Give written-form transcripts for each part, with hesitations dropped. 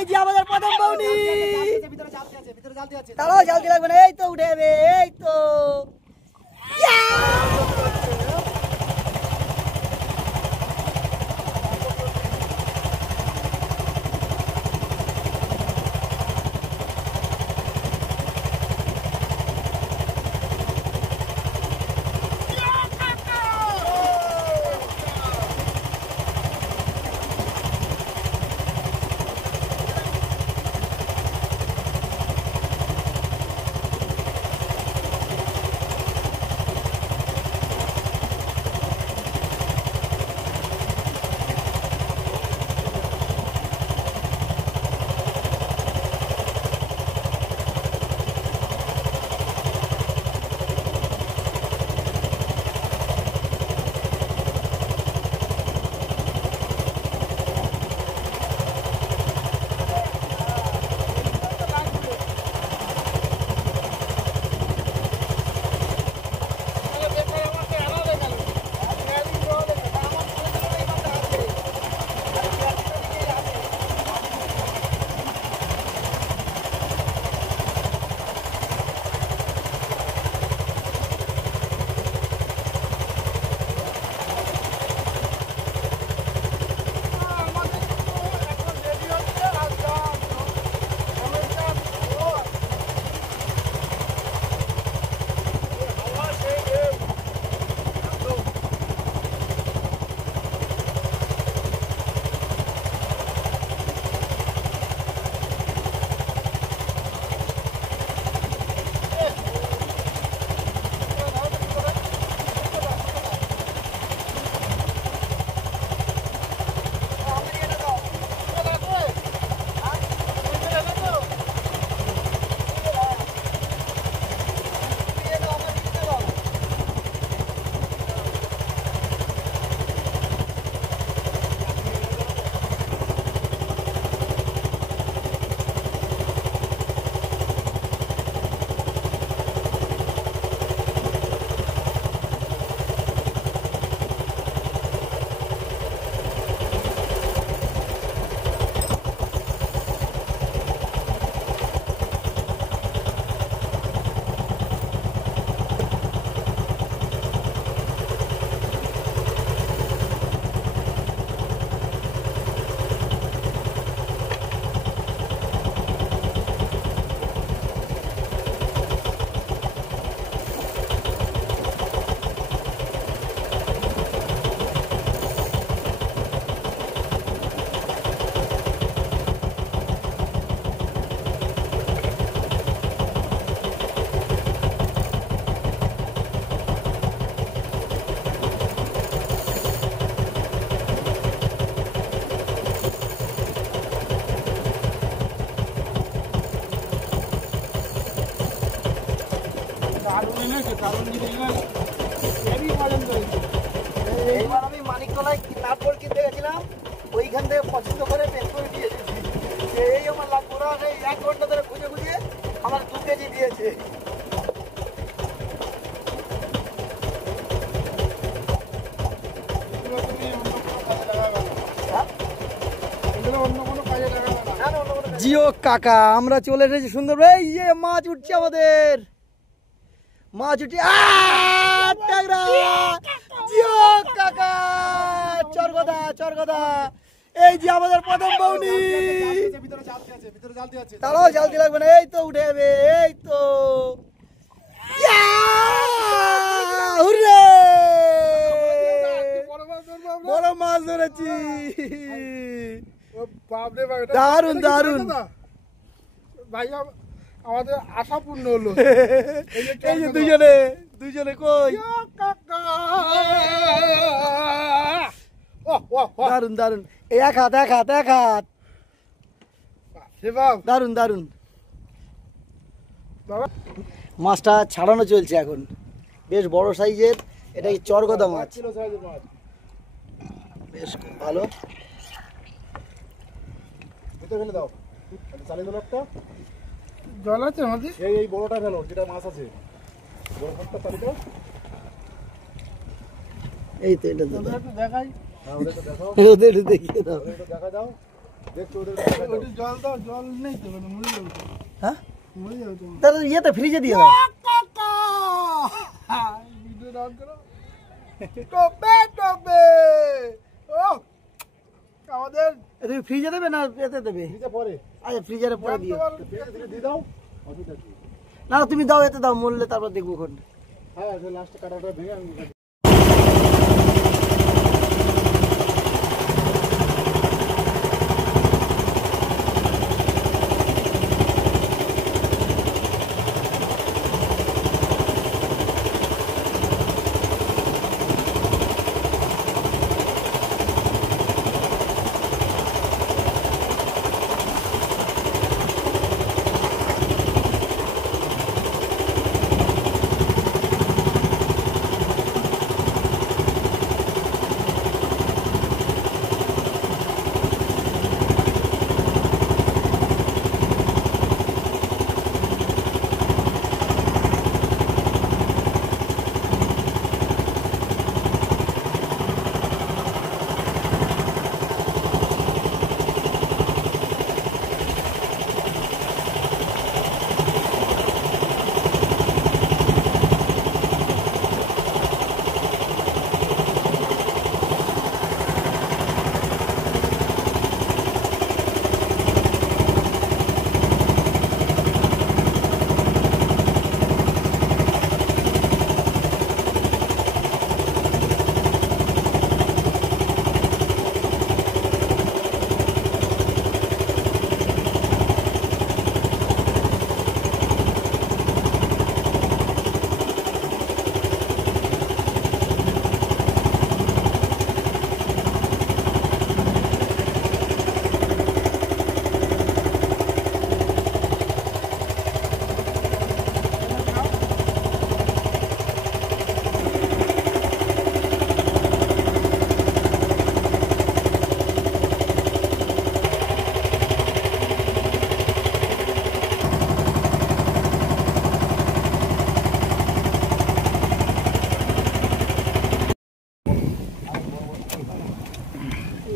এই যে আমাদের প্রথম বউনি। তারাও জালতি লাগবে না, এই তো উঠে যাবে, এই তো এইবার আমি মানিকতলায় নাটবল কিনতে গেছিলাম, ওইখান থেকে পছন্দ করে পেক করে দিয়ে দিয়েছি। এই আমার লাভ করা, এই 1 ঘন্টা ধরে খুঁজে খুঁজে আমার 2 কেজি দিয়েছে। জিও কাকা, আমরা চলে এসেছি সুন্দর। এই যে মাছ উঠছে আমাদের, মাছ উঠছে। জিও কাকা, চরগদা চরগদা। এই যে আমাদের প্রথম বউনি। তারাও জালতি লাগবে না, এই তো উঠে যাবে, এই তো বড় মাছ ধরেছি। দারুন দারুন ভাইয়া, আমাদের আশা পূর্ণ হলো। এই যে দুজনে দুজনে কই, দারুন দারুন। এক হাত এক হাত এক হাত, দারুন দারুন। মাছটা ছাড়ানো চলছে এখন, বেশ বড় সাইজের। এটা চরগদা মাছ, বেশ ভালো। জল আছে আমাদের, এই বড়টা ফেলো, যেটা মাছ আছে এই তো এটা দেখাই, ওদের দেখিয়ে দাও। দেখা দাও। দেখছো ওদের ওটি জল দাও, জল নেই তো, মানে মরে যাবে তো। হ্যাঁ মরে যাবে তো। তাহলে ইয়েতে ফ্রিজে দিয়ে দাও। ভিডিও ডাউন করো। টপে টপে। ও আমাদের তুমি ফ্রিজে দেবে না এতে দেবে? ফ্রিজে পরে আচ্ছা ফ্রিজারে পরে দিও। ফ্রিজে দিলে দিয়ে দাও, অসুবিধা কি? না না, তুমি দাও, এতে দাও, মরলে তারপর দেখবো কোন। হ্যাঁ লাস্টে কাটাটা ভেঙে আমি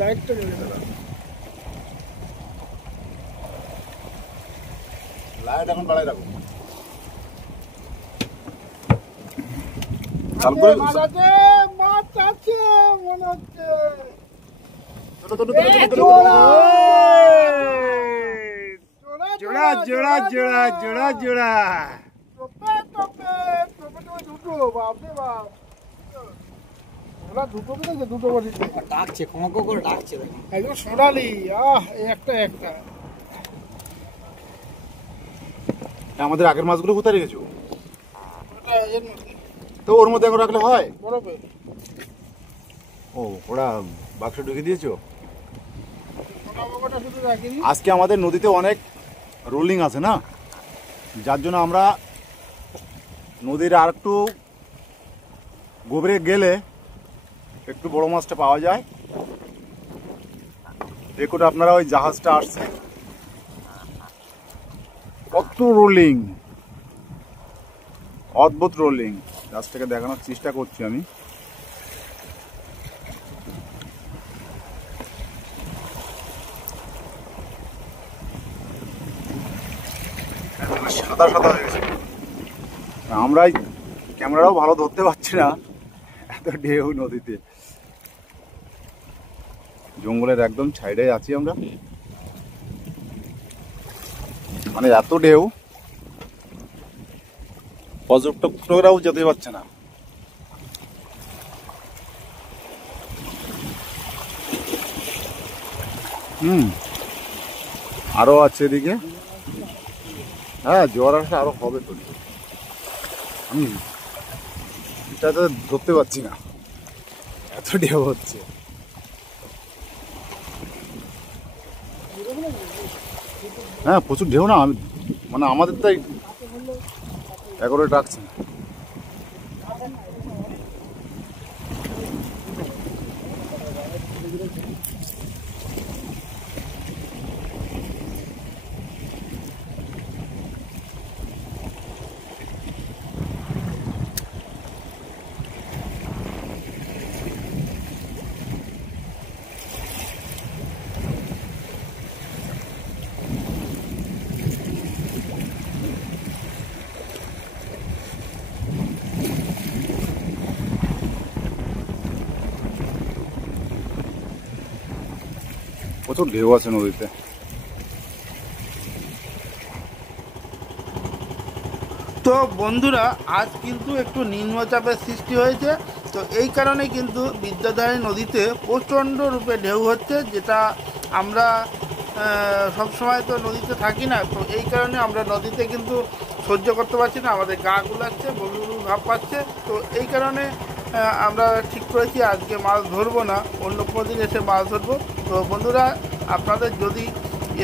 লাইটটা জ্বলে গেল। লাইট এখন বাড়াই রাখো। তারপরে মাছ আছে, মাছ আছে মনে হচ্ছে। জোড়া জোড়া জোড়া জোড়া জোড়া জোড়া। টপে টপে টপে টপে দুটো, বাপরে বাপ। ওরা দুটো কিনেছে, দুটো বসেছে। ডাকছে, খোঁকো করে ডাকছে। একদম সোনালি। এই একটা একটা। আমাদের আগের মাছগুলো কোথায় রেখেছো? ওটা এর মধ্যে তো ওর মধ্যে এখন রাখলে হয়? বরফে। ও ওরা বাক্স ঢুকে দিয়েছো? সোনা বাবাটা শুধু রাখিনি। আজকে আমাদের নদীতে অনেক রোলিং আছে না, যার জন্য আমরা নদীর আর একটু গভীরে গেলে একটু বড় মাছটা পাওয়া যায়। দেখুন আপনারা, ওই জাহাজটা আসছে, কত রোলিং, অদ্ভুত রোলিং। জাহাজটাকে দেখানোর চেষ্টা করছি আমি। সাদা সাদা হয়ে গেছে, আমরা ক্যামেরাও ভালো ধরতে পারছি না, এত ঢেউ নদীতে। জঙ্গলের একদম সাইডে আছি আমরা, মানে এত ঢেউ, পর্যটকরাও যেতে পারছে না। আরো আছে এদিকে। হ্যাঁ জ্বর আসলে আরো হবে তো। আমি এটা তো ধরতে পারছি না, এত ঢেউ হচ্ছে। হ্যাঁ প্রচুর ঢেউ না, আমি মানে আমাদের তাই এগারো ডাকছে না। প্রচুর ঢেউ আছে নদীতে। তো বন্ধুরা, আজ কিন্তু একটু নিম্নচাপের সৃষ্টি হয়েছে, তো এই কারণে কিন্তু বিদ্যাধরী নদীতে প্রচণ্ড রূপে ঢেউ হচ্ছে, যেটা আমরা সবসময় তো নদীতে থাকি না, তো এই কারণে আমরা নদীতে কিন্তু সহ্য করতে পারছি না, আমাদের গা গুলাচ্ছে, বমি বমি ভাব পাচ্ছে। তো এই কারণে আমরা ঠিক করেছি আজকে মাছ ধরবো না, অন্য কোনো দিন এসে মাছ ধরবো। তো বন্ধুরা, আপনাদের যদি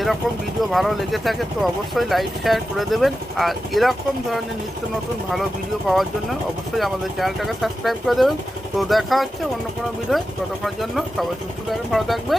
এরকম ভিডিও ভালো লেগে থাকে তো অবশ্যই লাইক শেয়ার করে দেবেন, আর এরকম ধরনের নিত্য নতুন ভালো ভিডিও পাওয়ার জন্য অবশ্যই আমাদের চ্যানেলটাকে সাবস্ক্রাইব করে দেবেন। তো দেখা হচ্ছে অন্য কোনো ভিডিও, ততক্ষণের জন্য সবাই সুস্থ থাকবেন, ভালো থাকবেন।